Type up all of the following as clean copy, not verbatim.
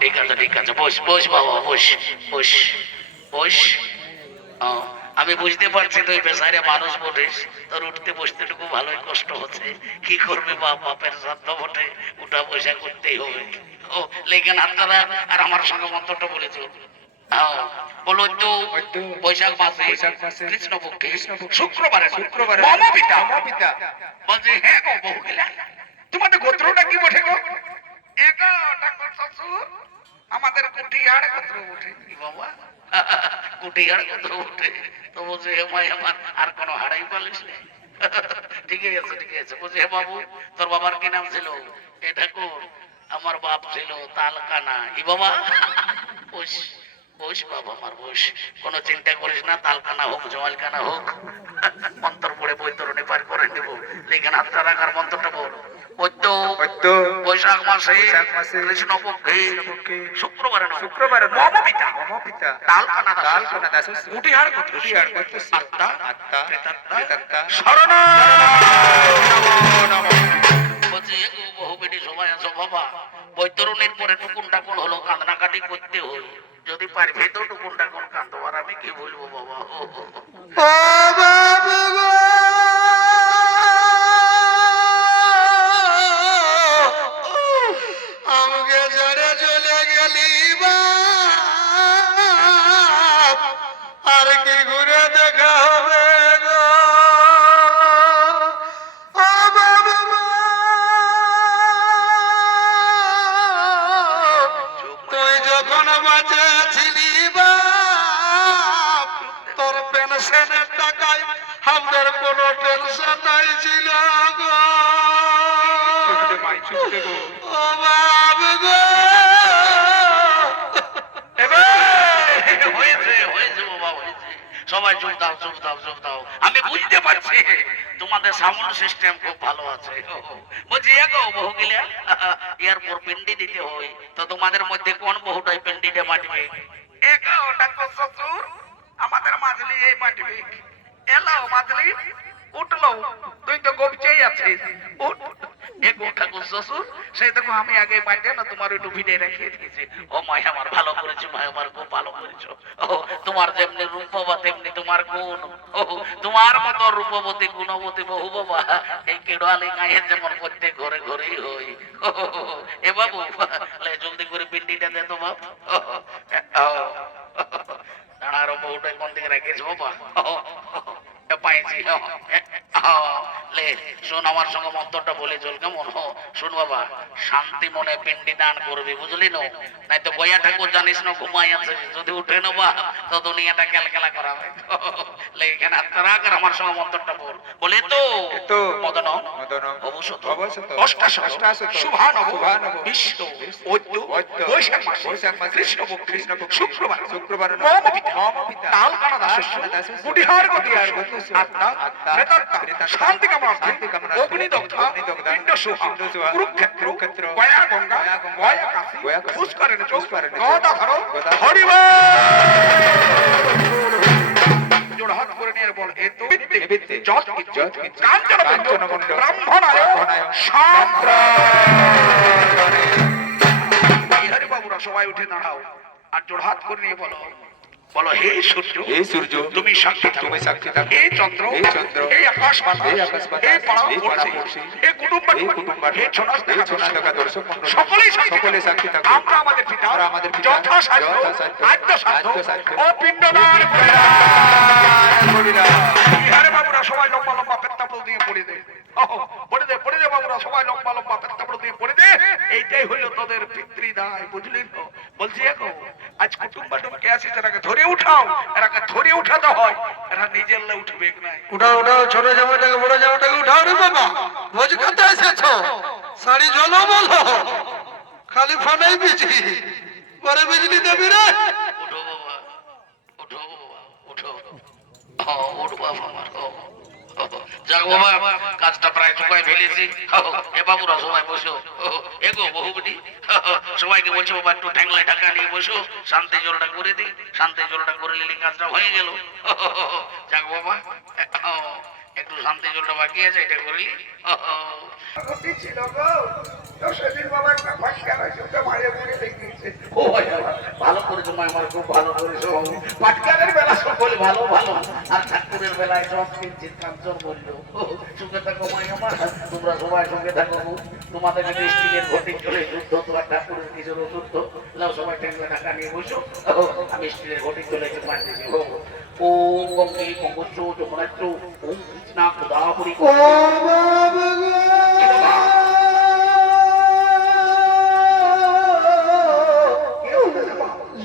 ঠিক আছে ঠিক আছে, বস বস বাবা, বস বস বস। আমি বুঝতে পারছি তুই বেচারে মানুষ বটিস, তোর উঠতে বসতে টুকু ভালোই কষ্ট হচ্ছে। কি করবি বাপ, বাপের শ্রাদ্ধ বটে, উঠা পয়সা করতেই হবে। ও লেখেন আপনারা আর আমার সঙ্গে মন্ত্রটা বলেছ। বলো তো, বৈশাখ মাসে কৃষ্ণপক্ষে শুক্রবারে বলছে হ্যাঁ গো বহু গেলা, তোমাদের গোত্রটা কি বটে গো? শ্বশুর আমাদের কুটিয়ার গোত্র ওঠে। কি বাবা কুটিয়ার গোত্র ওঠে? তো বলছে হে ভাই আমার আর কোনো হারাই পালিস নেই। ঠিক আছে ঠিক আছে। বলছে হে বাবু তোর বাবার কি নাম ছিল? এ ঠাকুর আমার বাপ ছিল তালকানা। ই বাবা বস বস বাবা আমার বস, কোনো চিন্তা করিস না, তালকানা হোক জোয়ালকানা হোক মন্ত্র পড়ে বৈতরণী পার করে দেবো। লেখেন হাতটা রাখার মন্ত্রটা বল। বৈশাখ মাসে কৃষ্ণপক্ষে শুক্রবারে মম পিতা তালকানা দাস কুটিহার গোত্র আত্মা প্রেতাত্মা শরণ। বলছে বহু বেটি সময় আছো বাবা, বৈতরণীর পরে টুকুন টাকুন হলো, কাঁদনাকাটি করতে হল, যদি পারবে তো টুকুন টাকুন কাঁদো, আর আমি কি বলবো বাবা। আমাকে ছেড়ে চলে গেলি আর কি ঘুরে দেখা হবে গো? তুই যখন বাঁচে ছিলি তোর পেনশনের টাকায় আমাদের কোনো টেনশন নাই ছিল গো। ও বাপ গো, সবাই চুপ দাও চুপ দাও চুপ দাও। আমি বুঝতে পারছি তোমাদের সাউন্ড সিস্টেম খুব ভালো আছে। বলছি এগো বহু গিলা এরপর পিন্ডি দিতে হয়, তো তোমাদের মধ্যে কোন বহুটাই পিন্ডিটা মাটবে? এগো ঠাকুর শ্বশুর আমাদের মাজলি এই মাটবে। এলাও মাজলি উঠলো, তুই তো গবচেই আছিস, উঠ। এগো ঠাকুর শ্বশুর সেই দেখো আমি আগে মাইটে না তোমার একটু ভিড়ে রেখে দিয়েছি। ও মাই আমার ভালো করেছো, মাই আমার খুব ভালো করেছো। ও তোমার যেমনি রূপবা তেমনি তোমার গুণ। ও তোমার মতো রূপবতী গুণবতী বহু বাবা এই কেড়ালি গায়ের যেমন প্রত্যেক ঘরে ঘরেই হই। এ বাবু জলদি করে পিন্ডিটা দে তো বাপ। দাঁড়ারো বউটা কোন দিকে রেখেছো বাবা? পাইছি লে শোন, আমার সঙ্গে মন্ত্রটা বলে চল কেমন? শোন বাবা, শান্তি মনে পিন্ডি দান করবি বুঝলি না, নাই তো বইয়া ঠাকুর জানিস না ঘুমাই আছে, যদি উঠে নেবা তো দুনিয়াটা খেলা করাবে। লে এখানে হাতটা রাখ আর আমার সঙ্গে মন্ত্রটা বল। বলে তো মদন অবশ্যত অষ্টাশত শুভানব বিষ্ণু ঐদ্য বৈশাখ মাস কৃষ্ণপক্ষ শুক্রবার মম পিতা তালকানা দাস কুটিহার গোত্র আত্মা প্রেতাত্মা শান্তি কামনা অগ্নিদগ্ধ পিণ্ড সুহা কুরুক্ষেত্র গয়া গঙ্গা গয়া কাশী পুষ্করিণী গদাধর হরিবল। জোড়হাত করে নিয়ে বল এ তো যত কাঞ্চন ব্রাহ্মণায় সাম্প্রদায়। হরি বাবুরা সবাই উঠে দাঁড়াও আর জোড়হাত করে নিয়ে বলো, বলো হে সূর্য তুমি সাক্ষী থাকো, হে চন্দ্র হে আকাশ হে পাড়াপড়শি হে কুটুম্ব হে ছোনাস দেখা দর্শক সকলেই সাক্ষী থাকো। আমরা আমাদের পিতা যথাসাধ্য আদ্যসাধ্য ও পিণ্ডদান হরে বাবুরা সবাই লম্বা লম্বা পেত্তাপড় দিয়ে পড়ে দে, পড়ে দে বাবুরা সবাই লম্বা লম্বা পেত্তাপড় দিয়ে পড়ে দে। এইটাই হলো তোদের পিতৃদায় বুঝলি তো। বলছি এখন আজ কুটুম্ব কে আসিস, এটাকে ধরে উঠাও, এটাকে ধরে উঠাতে হয়, এরা নিজের লে উঠবে নাই। উঠাও ছোট জামাটাকে বড় জামাটাকে উঠাও রে বাবা। ভোজ খেতে এসেছো, শাড়ি ঝোলো বলো, খালি ফোনেই বিজি, পরে বিজলি দেবি রে। উঠো বাবা উঠো উঠো উঠ বাবা আমার। যাক বাবা কাজটা প্রায় চুকাই ফেলেছি। এ বাবুরা সবাই বসো, এগো বহুবটি সবাইকে বলছো বাবা একটু ঠ্যাংলায় ঢাকা নিয়ে বসো, শান্তি জলটা করে দিই, শান্তি জলটা করে নিলে কাজটা হয়ে গেল। যাক বাবা একটু শান্তি জলটা বাকি আছে, এটা করলি। ছিল গো তো সেদিন বাবা একটা ফাঁসকা হয়েছে পাটকারের বেলা সকল ভালো ভালো, আর ঠাকুরের বেলায় সব কিঞ্চিত কাঞ্চন বললো। সুখে থাকো মাই আমার, তোমরা সবাই সঙ্গে থাকো। তোমাদের স্টিলের ঘটি চলে যুদ্ধ, তোমার ঠাকুরের কিছু যুদ্ধ লাও, সবাই টেঙ্গলা ঢাকা নিয়ে বসো। আমি স্টিলের ঘটি চলে একটু পাঠিয়েছি। ওম গঙ্গে গঙ্গোচ্চ যমুনাচ্চ ওম কৃষ্ণা গোদাবরী। ও বাবা গো,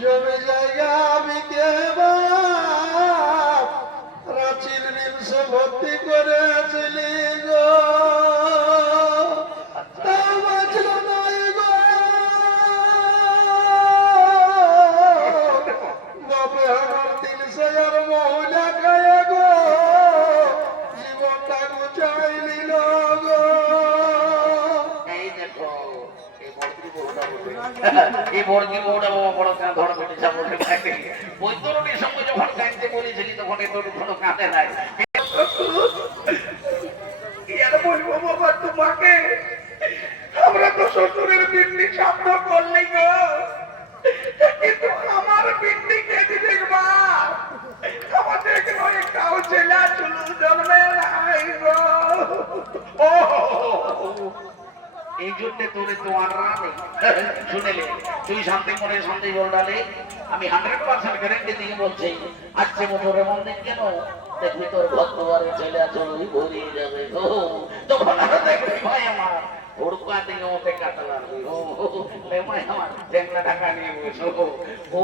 জমি জায়গা আমি কে বাপ, রাঁচির রিলসে ভর্তি করেছিলি গো, তা বাঁচল নাই গো। বাপে আমার 300 মহিলা খায় গো, জীবনটা গুছাই নিল গো। এই দেখো এই বর্গি বউটা বাবা বড় কাঁধ ধরে বেটে যাবো। বৈতরণীর সঙ্গে যখন কাঁদতে বলেছিলি তখন এত কোনো কাঁদে নাই। বলবো বাবা তোমাকে, আমরা তো শ্বশুরের পিন্ডি সামনে করলি গো, কিন্তু আমার পিন্ডি কে দিলি মা? আমাদের একটাও ছেলে চুলু জন্মে নাই গো। ও এই জন্যে তোরে তো আর শুনেলে তুই শান্তি মনে শান্তি বলডালে আমি 100% গ্যারেন্টি দিয়ে বলছি, আজকে মোটরে মন দেখ কেন দেখবি তোর ভক্তবারে ছেলে চলুই ভরিয়ে যাবে গো। তখন আরো দেখবি ভাই আমার হুড়কা দিয়ে ওতে কাটা লাগবে গো। ভাই আমার টেংলা ঢাকা নিয়ে বসো। ও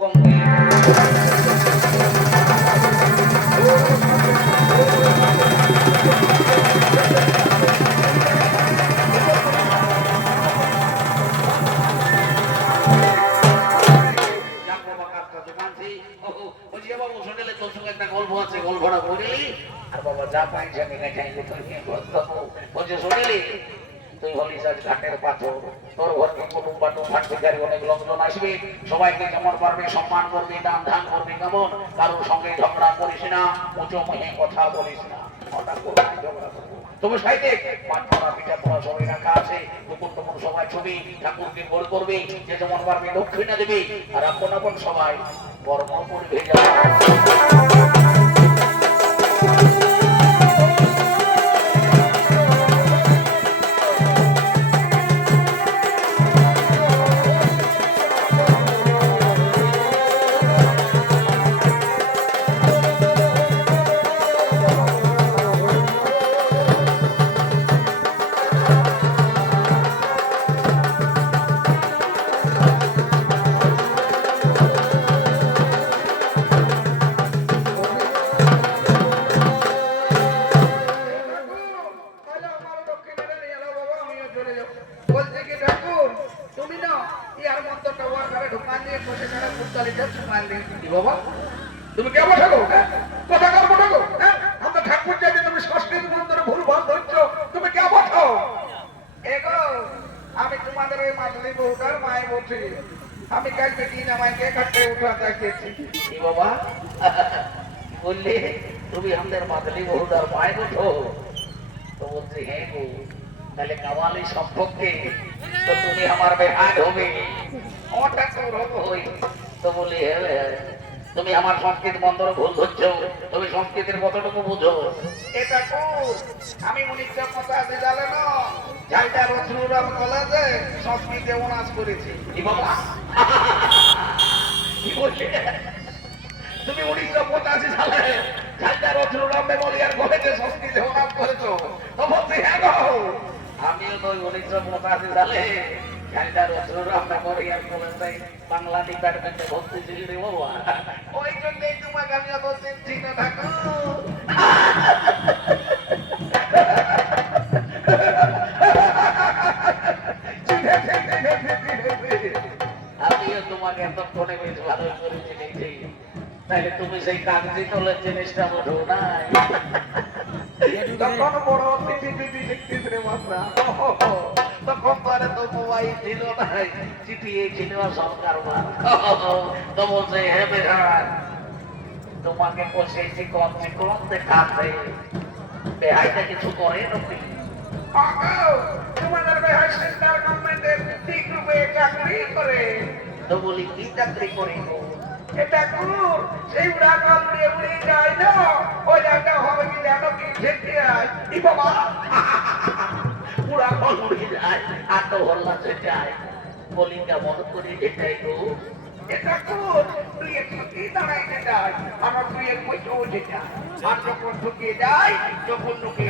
গঙ্গে একটা গল্প আছে, গল্পটা বলিলি আর বাবা যা পাই জানি না খাইলে বলছে শুনিলি তুই হলিস আজ ঘাটের পাথর, তোর ঘরকে কুটুম বাটুম ভান্ডিকারী অনেক লোকজন আসবে, সবাইকে কেমন পারবে সম্মান করবি, দান ধান করবি কেমন, কারোর সঙ্গে ঝগড়া করিস না, উঁচু মুখে কথা বলিস না, হঠাৎ করে ঝগড়া করবো। তবে সাইডে পান পড়া পিঠা পড়া সবাই রাখা আছে, দুপুর টুকুর সবাই ছবি ঠাকুরকে গোল করবে, যে যেমন পারবে দক্ষিণা দেবে, আর আপন আপন সবাই বর্ম করবে। তুমি কেমন থাকো কথা করবো থাকো, আমরা ঠাকুর জানি তুমি সংস্কৃতি মন্দিরে ভুল ভাল ধরছো, তুমি কেমন থাকো এগো? আমি তোমাদের ওই মাদলি বউটার মায়ের বলছি, আমি কালকে দিন আমাকে কাটতে উঠা দেখেছি। কি বাবা বললি তুমি আমাদের মাদলি বউটার মায়ের উঠো? তো বলছি হ্যাঁ গো, তাহলে কাওয়ালি সম্পর্কে তো তুমি আমার বেহাত হবে, আমার ঠাকুর হবো। তো বলি হ্যাঁ, তুমি আমার সংস্কৃত মন্ত্র ভুল ধরছো, তুমি সংস্কৃতির কতটুকু বুঝো? এটা আমি 1985 সালে না ঝালটা রথুরাম কলেজে সংস্কৃতে অনার্স করেছি। কি বাবা কি বললে? তুমি 1985 সালে ঝালটা রথুরাম মেমোরিয়াল কলেজে সংস্কৃতে অনার্স করেছো? তো বলছি হ্যাঁ গো, আমিও তো 1985 সালে ঝালটা রথুরাম মেমোরিয়াল কলেজে বাংলা ডিপার্টমেন্টে ভর্তি ছিল রে বাবা। ওই জন্যই তোমাকে আমি অত চিন্তা থাকো। আমিও তোমাকে এতক্ষণে বেশ ভালো করে চিনেছি, তাহলে তুমি সেই কাগজি তোলের জিনিসটা বোঝো না। তখন বড় চিঠি লিখতিস রে মাত্রা, তখন পরে তো মোবাইল ছিল না, চিঠি ছিল সরকার। তো বলছে হে বেহার তোমাকে বসেছি কম দেখাতে, বেহাইটা কিছু করে নাকি? তোমাদের বেহাই সেন্টার গভর্নমেন্টের ঠিক রূপে চাকরি করে। তো বলি কি চাকরি করে? এটা কুর সেই উড়া কাল উড়ে উড়ে যায় না ওই জায়গা হবে কি জানো কি ঠেকে আয় ই বাবা উড়া কাল উড়ে যায় আর তো হল্লা সেটাই বলি কেমন করে এটাই গো এটা কুর তুই একটু কি দাঁড়াইতে যাই আমার তুই এক বছর উঠে যায় আর যখন ঢুকে যায় যখন ঢুকে